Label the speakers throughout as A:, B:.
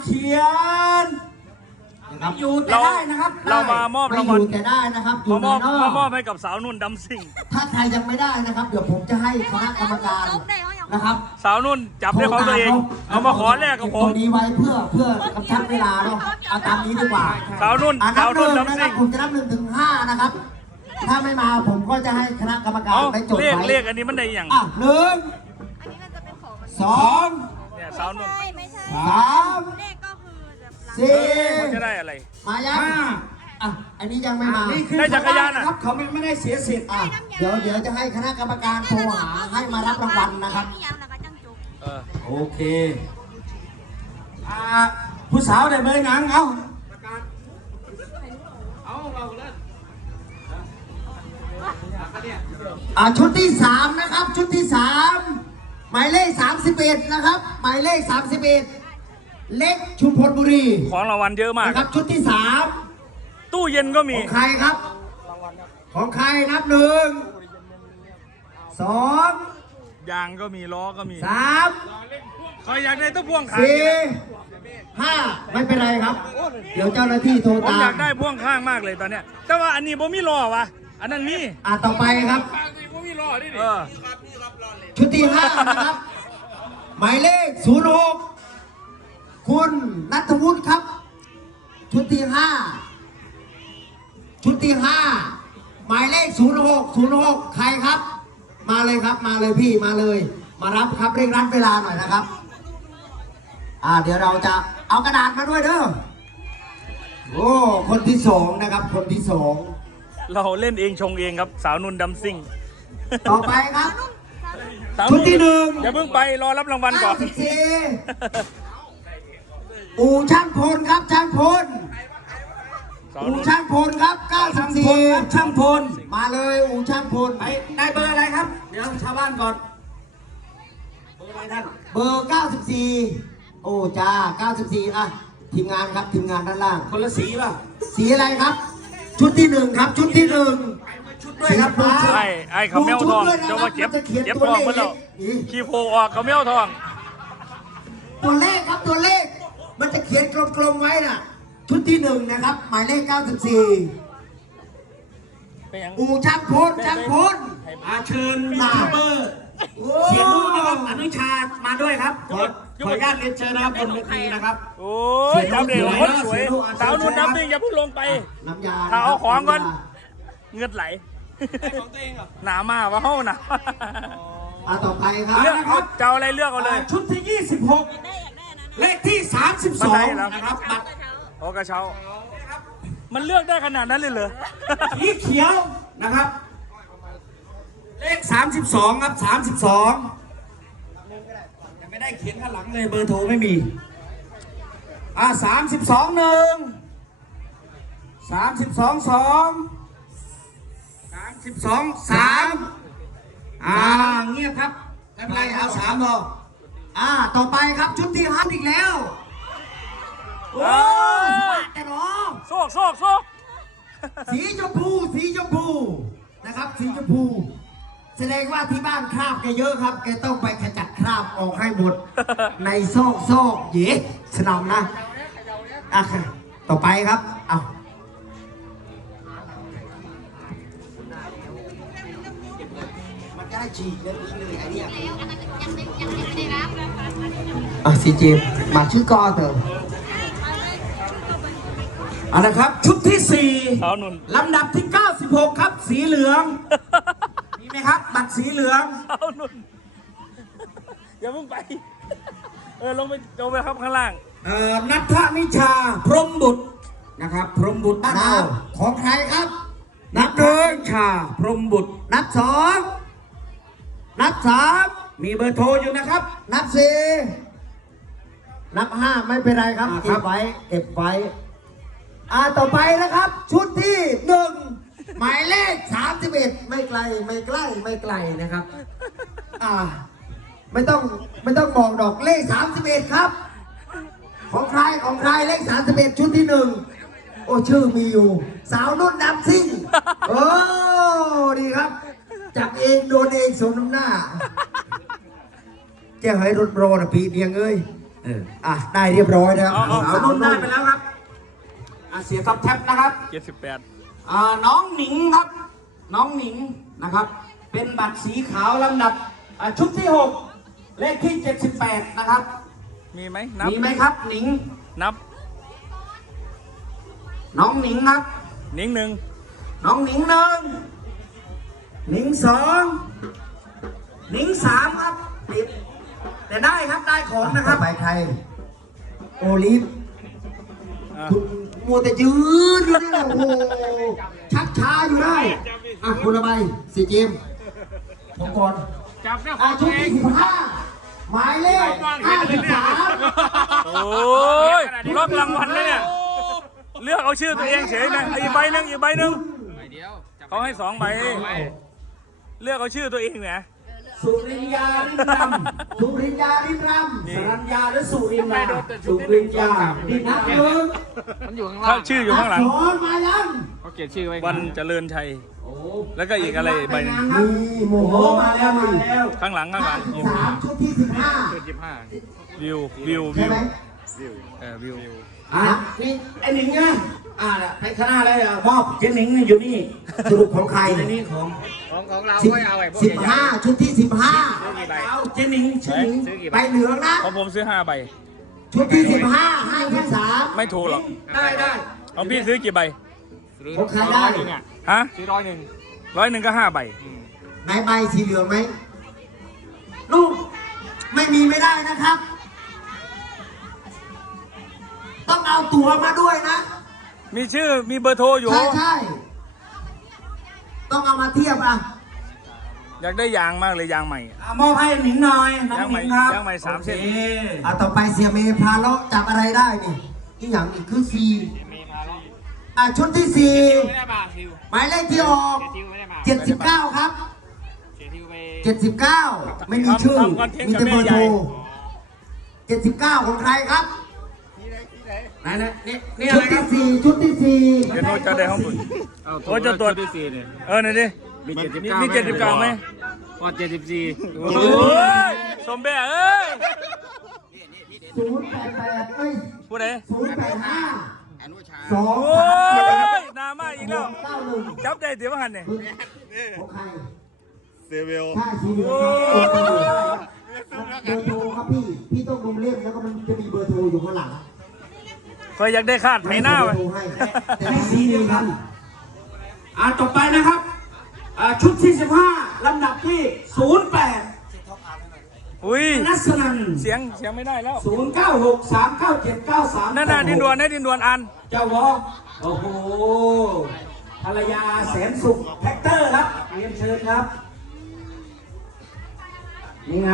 A: เขียนนะครับอยู่แต่
B: เรา
A: ได้นะครับ
B: เรามามอบ
A: ไม่
B: ราง
A: อ
B: วัล
A: ยู่แต่ได้นะครับอยู่
B: มาม
A: ใน
B: อบ
A: นอก
B: มอบให้กับสาวนุ่นดำซิ่ง
A: ถ้าใครยังไม่ได้นะครับ เดี๋ยวผมจะให้คณะกรรมการนะครับ
B: สาวนุ่นจับได้ของตัวเอง เอามาขอแลกกับผ
A: ตั
B: ม
A: วนี้ไว้เพื่อกำชับเวลาเนาะเอาตามนี้ดีกว่า
B: สาวนุ่น
A: นั
B: สา
A: บ
B: ว
A: ห
B: นุ่
A: นึ่
B: น
A: งนะ
B: ดำ
A: ครั
B: ซิ่
A: บ
B: ง
A: ผมจะนับ1 ถึง 5นะครับ ถ้าไม่มาผมก็จะให้คณะกรรมการ
B: เอา
A: ไปจด
B: เลข
A: ไว้
B: เลขอันนี้มันได้อย่าง
A: อ่ะ1
C: อันนี้มันจะเป็นของมัน
A: 2
B: เนี่ยสาวนุ่น
C: ไม่ใช่
A: 3
C: เลขก็คือจะ
B: มันจะ
A: 4
B: ได้อะไร
A: มายังอ่ะอันนี้ยังไม่มา
D: นี่คือ
B: ได้จักรยานอะ
D: ครับเขาไม่ได้เสียสิทธิ์
A: อ่ะเดี๋ยวจะให้คณะกรรมการโทรหาให้มารับรางวัลนะครับ
C: พี่ยังนะคะจังจุก
B: เออ
D: โอเคผู้สาวได้เบอร์หนังเอา
A: ชุดที่ 3นะครับชุดที่ 3หมายเลข31นะครับหมายเลข31เล็กชุมพลบุรี
B: ของรางวัลเยอะมาก
A: นะครับชุดที่
B: ตู้เย็นก็
A: 3
B: มี
A: ของใครครับ ของใครนับ1 2
B: ยางก็มีล้อก็มี
A: 3
B: ใครอยากได้ตู้พ่วงข้าง
A: 4 5ไม่เป็นไรครับ เดี๋ยวเจ้าหน้าที่โทร
B: ผม
A: ตา
B: อยาม กได้พ่วงข้างมากเลยตอนเนี้ย แต่ว่าอันนี้ผมมีล้อวะอันนั้นมี
A: ต่อไปครับ
B: เออ
A: ชุดที่ 5นะครับหมายเลข06คุณณัฐวุฒิครับ ชุดที่5ชุดที่5หมายเลข06ใครครับ มาเลยครับมาเลยพี่มาเลย มารับครับเร่งรัดเวลาหน่อยนะครับเดี๋ยวเราจะเอากระดาษมาด้วยเด้อโอ้คนที่2นะครับคนที่2
B: เราเล่นเองชงเองครับ สาวนุ่นดำซิ่ง
A: ต่อไปครับ
B: สาว
A: ชุ
B: นุ่
A: ด
B: น
A: ที่1
B: อย่าเพิ่งไปรอรับรางวัลก่อน
A: 94อู่ช่างพลครับช่างพล
B: สาว
A: อู่
B: นุ่น
A: ช่างพลครับ 94
D: ช่างพล
A: มาเลยอู่ช่างพล
D: ได้เบอร์อะไรครับ เดี๋ยวชาวบ้านก่อนเบอร์อะไรท่าน
A: เบอร์ 94 โอ้จ้า 94ทีมงานครับทีมงานด้านล่าง
D: คนละสีป่ะ
A: สีอะไรครับ ชุดที่ 1 ครับ ชุดที่ 1
D: ชุดด้วยครับ
A: สีฟ้า
B: ไอ้เขาเมี้ยวทองเจ้าว่าเจ็บทองมันแล้วขี้โพออกเขาเมี้ยวทอง
A: ตัวเลขครับตัวเลข มันจะเขียนกลมๆไว้น่ะ ชุดที่ 1 นะครับ หมายเลข 94
B: เป็นยัง
A: อู่ช่างพลช่างพล
D: เชิญยูทูบเบอร์เสียนุ่นนะครับอนุชามาด้วยครับขออนุญาตเรียนเชิญนะครับบนเวทีนะครับ
B: โอ้ยจับเด็กคนสวยสาวนุ่นดำซิ่งอย่าเพิ่งลงไป
A: น้ำยา
B: ถ้าเอาของก่อน เงือดไหลหนามากว่าเฮ้าหนา
A: ต่อไปครับ
B: เลือกเอาเจ้าอะไรเลือกเอาเลย
D: ชุดที่ 26 เลขที่ 32 นะครับบัตร
B: โอ้กระเช้า มันเลือกได้ขนาดนั้นเลยเหรอ
D: สีเขียวนะครับ เลข 32 ครับ 32ยังไม่ได้เขียนข้างหลังเลยเบอร์โทรไม่มี32 1 32 2 32 3เงียบครับไม่เป็นไรเอา3พอ
A: ต่อไปครับชุดที่ห้าอีกแล้ว โอ้ยสวัสดีน้อง
B: โซก
A: สีชมพูนะครับสีชมพู แสดงว่าที่บ้านคราบแกเยอะครับ แกต้องไปขจัดคราบออกให้หมด ในซอกเย่สนามนะต่อไปครับเอามันได้ฉีกแล้วเลยไอ้เนี่ยซีเจมมาชื่อกอเถอะ
D: นะครับ ชุดที่
B: สาวนุ่น
D: 4 ลำดับที่ 96 ครับ สีเหลือง มีไหมครับ บัตรสีเหลือง
B: สาวนุ่นอย่าเพิ่งไป ลงไปครับข้างล่าง
D: นัทนิชา พรหมบุตรนะครับ พรหมบุตรบ้านเรา
A: ของใครครับ
D: นัทนิชา พรหมบุตร
A: นับ 2 นับ 3
D: มีเบอร์โทรอยู่นะครับ
A: นับ 4 นับ 5 ไม่เป็นไรครับ
D: ครั
A: เก็
D: บ
A: บไว้เก็บไว้ต่อไปนะครับ ชุดที่ 1 หมายเลข 31 ไม่ไกลนะครับไม่ต้องมองดอกเลข 31 ครับ ของใครเลข 31 ชุดที่ 1 โอ้ชื่อมีอยู่ สาวนุ่นดำซิ่งโอ้ดีครับ จับเองโดนเองสมน้ำหน้า แกให้รถโรนะพี่เนียงเอ้ยได้เรียบร้อยนะครับ
D: สาวนุ่นได้ไปแล้วครับเสียท็อปแท็บนะครับ
B: 78
D: น้องหนิงครับ น้องหนิงนะครับ เป็นบัตรสีขาวลำดับชุดที่ 6 เลขที่ 78 นะครับ
B: มีไหมนับ
D: มีไหมครับหนิง
B: นับ
D: น้องหนิงครับ
B: นิ้งหนึ่ง
D: น้องหนิงหนึ่งหนิงสองหนิงสามครับติดแต่ได้ครับได้ของนะค
A: ต่
D: รั
A: อบ ไปใคร โอลิฟ
B: อ่ะ
A: คุณมัวแต่ยืนอยู่นี่แหละโอ้โหชักช้าอยู่ได้คุณละใบสีเจมส์ผมก่อน
B: จับเนี่ย
A: ชุดที่15หมายเลข53
B: โอ้ยล็อกรางวัลนะเนี่ยเลือกเอาชื่อตัวเองเฉยนะอีกใบหนึ่งเขาให้2 ใบเลือกเอาชื่อตัวเองเนี่ย
D: สุรินยารินร
A: สุรินยารินรำ
D: ำสรัญญาหรือสุรินยาสุรินยาดิน
A: นั
D: นะ
A: บหนึ่ง
B: มันอยู่ข้างล่างชื่ออยู่ข้างหลัง
A: สอนมายัง
B: วันเจริญชัย แล้วก็อีกอะไรใบหนึง
A: มีโม
D: โอ้
A: โห
D: มาแล้วมาแล้ว
B: ข้างหลัง
A: 53ชุดที่15
B: วิว
A: ใช่ไหม
B: วิว
D: นี่ไอ้หนิงไงไปข้างหน้าเลยมอบเจ๊หนิงอยู่นี่
A: สรุปของใคร
D: ในนี้ของ
B: เรา
A: 15ชุดที่15
D: เอาเจ๊หนิงชื่อหนิง
A: ใบเหลืองนะ
B: เพราะผมซื้อ5 ใบ
A: ชุดที่15ให้ที่3
B: ไม่ถูกหรอก
D: ได้
B: เอาพี่ซื้อกี่ใบ
A: ของใครได้
B: ฮะซื้อ100 ก็5 ใบ
A: ไหนใบสีเหลืองไหมลูกไม่มีไม่ได้นะครับ ต้องเอาตั๋วมาด้วยนะ
B: มีชื่อมีเบอร์โทรอยู่
A: ใช่ต้องเอามาเทียบอ่ะ
B: อยากได้ยางมากเลยยางใหม่
D: มอบให้หนิงหน่อยน้องหนิงครับ
B: ยางใหม่3 เส้น
A: ต่อไปเสียเมย์พาเลาะจับอะไรได้นี่อีกอย่างอีกคือซีชุดที่4หมายเลขที่ออก79ครับ79ไม่มีชื่อมีแต่เบอร์โทร79ของใครครับ
D: ไหนนี่อะ
A: ชุ
D: ไร
A: ด
D: ครั
A: ที่
D: บ
A: 4ชุดที่4
B: เดี๋ยวโน้ตจะได้ห้องบุญโอ้จะตรวจหน่อยดิมี79ไหม
E: พอ74
B: โอ้ยสมเบ้เอ้ย
A: 088เอ้ย
B: ผู้ใด
A: 085
B: โอ้ยนามาอีกแล้ว
A: 291
B: จับได้เดี๋ยวมาหันเนี่ย
A: ของใคร
E: เซเวล
A: ใช่สีเหลืองครับเบอร์โทรครับพี่ต้องดูเล่มแล้วก็มันจะมีเบอร์โทรอยู่ข้างหลัง
B: คอยอยากได้คาดไหหน้าไหม
A: แต่ให้สีเดียวกัน
D: ต่อไปนะครับชุดที่15ลำดับที่08
B: อุ้ย
D: นัสนัน
B: เสียงไม่ได้แล้ว
D: 09639793
B: นั่นน่ะดินดวนอัน
D: เจ้าวอโอ้โหภรรยาแสนสุขแท็กเตอร์ครับเรียนเชิญครับนี่ไง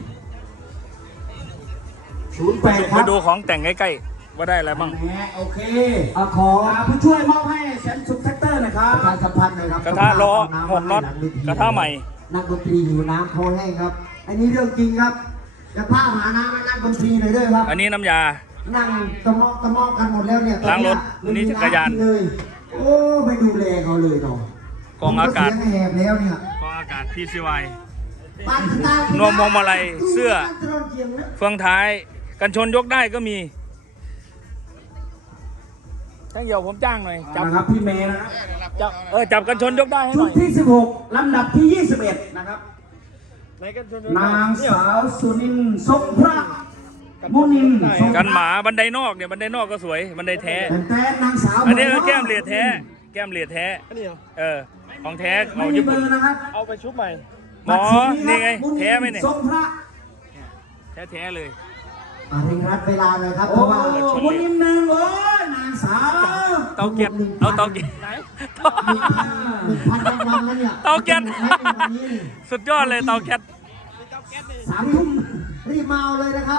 D: 08ค
B: ไป
D: รับ
B: ดูของแต่งใกล้ๆว่าได้อะไรบ้าง
D: แหมโอเค
A: ขอ
D: ผู้ช่วยมอบให้แสนสุขแท็กเตอร์หนะครับ
A: ประชาสัมพันธ์หน่อยครับ
B: กระทะล้อ6 น็อตกระทะใหม่
A: นักดนตรีอยู่น้ำคอแห้งครับ อันนี้เรื่องจริงครับจะพาหาน้ำให้นักดนตรีหน่อยด้วยครับ
B: อันนี้น้ำยา
A: นั่งตะมอกกันหมดแล้วเนี่ย
B: ล้างรถ
A: ตอนเนี้ย
B: นี่จักรยาน
A: ไม่มีำกิเลย โอ้ไม่ดูแลเขาเลยเนาะ
B: กองอากาศ
A: ผมเสียงแหบแล้วเนี่ย
B: กองอากาศ PCY
A: บ้านตาย
B: นวมพวงมาลัยเสื้อ เฟืองท้ายกันชนยกได้ก็มีช่างเหี่ยวผมจ้างหน่อยจับ
D: นะครับพี่เมย์นะครับ
B: จับกันชนยกได้ให้ห
D: ชุ
B: น่
D: ด
B: อย
D: ที่16ลำดับที่21นะครับ
B: ไหนกันชน
D: นางสาวสุนินทร์ทรงพระมุนินทร์ทรงพระ
B: กันหมาบันไดนอกเนี่ยบันไดนอกก็สวยบันไดแท้
D: แต่นางสาว
B: อันนี้ก็แก้มเหลียดแท้แก้มเหลียดแท้ของแท้
D: ไม่
B: ของ
D: มี
B: ญี่
D: เบ
B: ปุ่
D: อน ร์นะครับ
B: เอาไปชุบใหม่หมอนี่ไงแท้ไหมเนี่ย
D: ทรงพระ
B: แท้เลย
A: เร่งรัดเวลาเลยครับเพ
D: โอ้
A: ราะว่า
D: มุนินทร์หนึ่งโอ้ยนางสาว
B: เตาแก๊สเอาเตาแก๊ส
A: 1,000รางวัลแล้วเนี่ย
B: เตาแก๊ส
A: ให้เป็นวันนี้
B: สุดยอดเลยเตาแก๊ส
A: 3 ทุ่มรีบมาเอาเลยนะครับ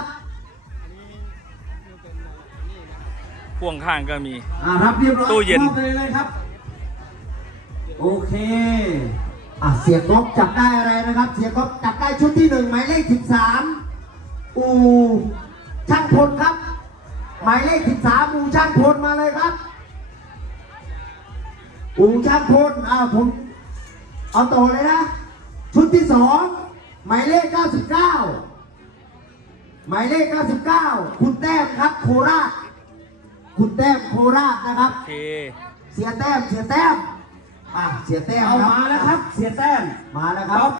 B: พ่วงข้างก็มี
D: รับเรียบร้อย
B: ตู้เย็น
D: มอบไปเลยครับโอเค
A: เสียก๊อฟจับได้อะไรนะครับ เสียก๊อฟจับได้ชุดที่1หมายเลข13อูช่างพลครับ หมายเลข13อูช่างพลมาเลยครับ อูช่างพลผมเอาต่อเลยนะ ชุดที่2หมายเลข99 หมายเลข 99 คุณแต้มครับโคราช คุณแต้มโคราชนะครับ
B: โอเค
A: เสียแต้ม เสียแต้ม เสียแต้ม
D: เอา
A: ครับ
D: มาแล้วครับ เสียแต้ม
A: มาแล้วครับ